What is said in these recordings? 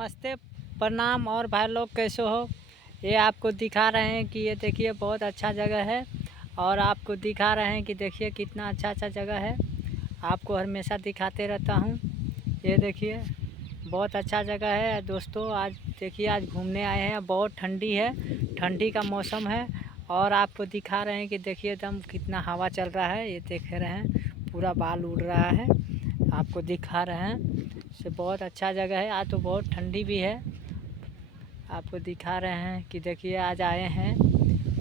नमस्ते, प्रणाम। और भाई लोग कैसे हो? ये आपको दिखा रहे हैं कि ये देखिए बहुत अच्छा जगह है। और आपको दिखा रहे हैं कि देखिए कितना अच्छा जगह है। आपको हमेशा दिखाते रहता हूँ। ये देखिए बहुत अच्छा जगह है दोस्तों। आज देखिए आज घूमने आए हैं। बहुत ठंडी है, ठंडी का मौसम है। और आपको दिखा रहे हैं कि देखिए एकदम कितना हवा चल रहा है। ये देख रहे हैं पूरा बाल उड़ रहा है। आपको दिखा रहे हैं से बहुत अच्छा जगह है। आज तो बहुत ठंडी भी है। आपको दिखा रहे हैं कि देखिए आज आए हैं।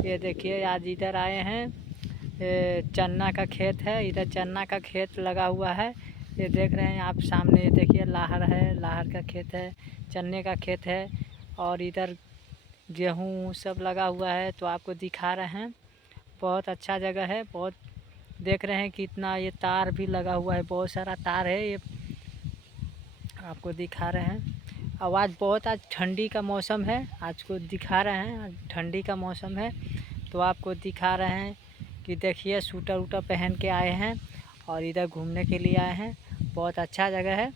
ये देखिए आज इधर आए हैं। चन्ना का खेत है, इधर चन्ना का खेत लगा हुआ है। ये देख रहे हैं आप सामने। ये देखिए लाहर है, लाहर का खेत है, चन्ने का खेत है। और इधर गेहूँ सब लगा हुआ है। तो आपको दिखा रहे हैं बहुत अच्छा जगह है। बहुत देख रहे हैं कितना ये तार भी लगा हुआ है, बहुत सारा तार है। ये आपको दिखा रहे हैं। आवाज़ बहुत आज ठंडी का मौसम है। आज को दिखा रहे हैं आज ठंडी का मौसम है। तो आपको दिखा रहे हैं कि देखिए स्वेटर वूटर पहन के आए हैं और इधर घूमने के लिए आए हैं। बहुत अच्छा जगह है।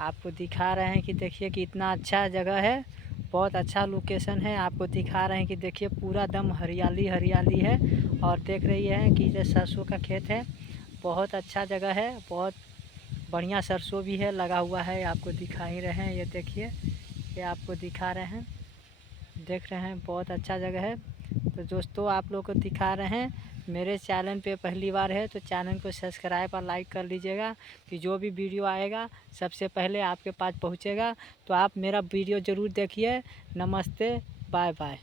आपको दिखा रहे हैं कि देखिए कितना अच्छा जगह है, बहुत अच्छा लोकेशन है। आपको दिखा रहे हैं कि देखिए पूरा दम हरियाली हरियाली है। और देख रही हैं कि इधर सरसों का खेत है। बहुत अच्छा जगह है, बहुत बढ़िया सरसों भी है लगा हुआ है। आपको दिखा ही रहे हैं। ये देखिए ये आपको दिखा रहे हैं, देख रहे हैं बहुत अच्छा जगह है। तो दोस्तों आप लोग को दिखा रहे हैं। मेरे चैनल पे पहली बार है तो चैनल को सब्सक्राइब और लाइक कर लीजिएगा कि जो भी वीडियो आएगा सबसे पहले आपके पास पहुंचेगा। तो आप मेरा वीडियो ज़रूर देखिए। नमस्ते, बाय बाय।